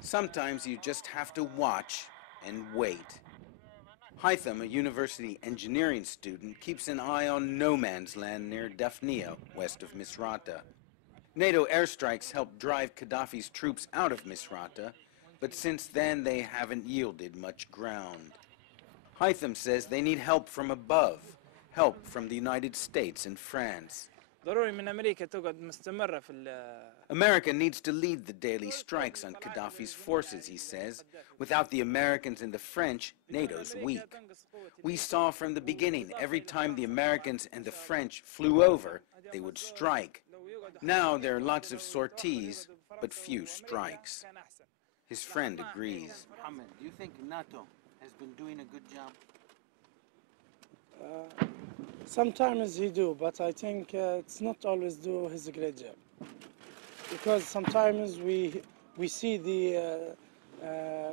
Sometimes you just have to watch and wait. Hytham, a university engineering student, keeps an eye on no man's land near Daphnia, west of Misrata. NATO airstrikes helped drive Gaddafi's troops out of Misrata, but since then they haven't yielded much ground. Hytham says they need help from above, help from the United States and France. America needs to lead the daily strikes on Gaddafi's forces, he says. Without the Americans and the French, NATO's weak. We saw from the beginning, every time the Americans and the French flew over, they would strike. Now there are lots of sorties, but few strikes. His friend agrees. Mohammed, do you think NATO has been doing a good job? Sometimes he do, but I think it's not always do his great job. Because sometimes we see the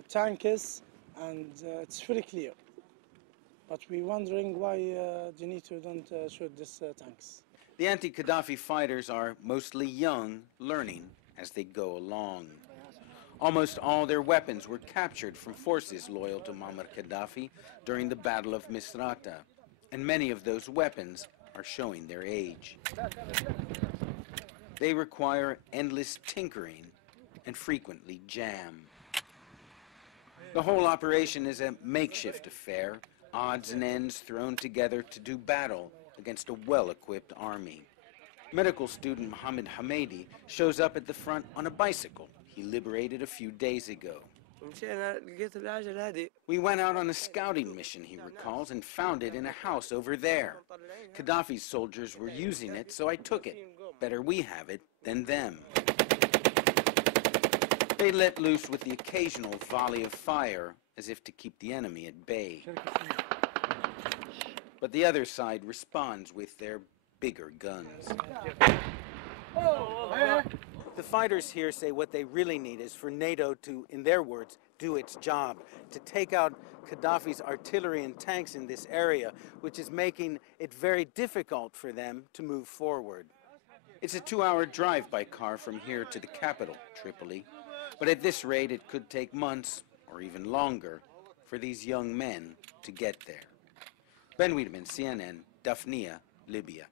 tanks and it's very clear. But we're wondering why the NATO don't shoot these tanks. The anti-Gaddafi fighters are mostly young, learning as they go along. Almost all their weapons were captured from forces loyal to Muammar Gaddafi during the Battle of Misrata, and many of those weapons are showing their age. They require endless tinkering and frequently jam. The whole operation is a makeshift affair, odds and ends thrown together to do battle against a well-equipped army. Medical student Mohammed Hamedi shows up at the front on a bicycle he liberated a few days ago. We went out on a scouting mission, he recalls, and found it in a house over there. Gaddafi's soldiers were using it, so I took it. Better we have it than them. They let loose with the occasional volley of fire, as if to keep the enemy at bay. But the other side responds with their bigger guns. The fighters here say what they really need is for NATO to, in their words, do its job, to take out Gaddafi's artillery and tanks in this area, which is making it very difficult for them to move forward. It's a 2-hour drive by car from here to the capital, Tripoli, but at this rate it could take months, or even longer, for these young men to get there. Ben Wiedemann, CNN, Daphnia, Libya.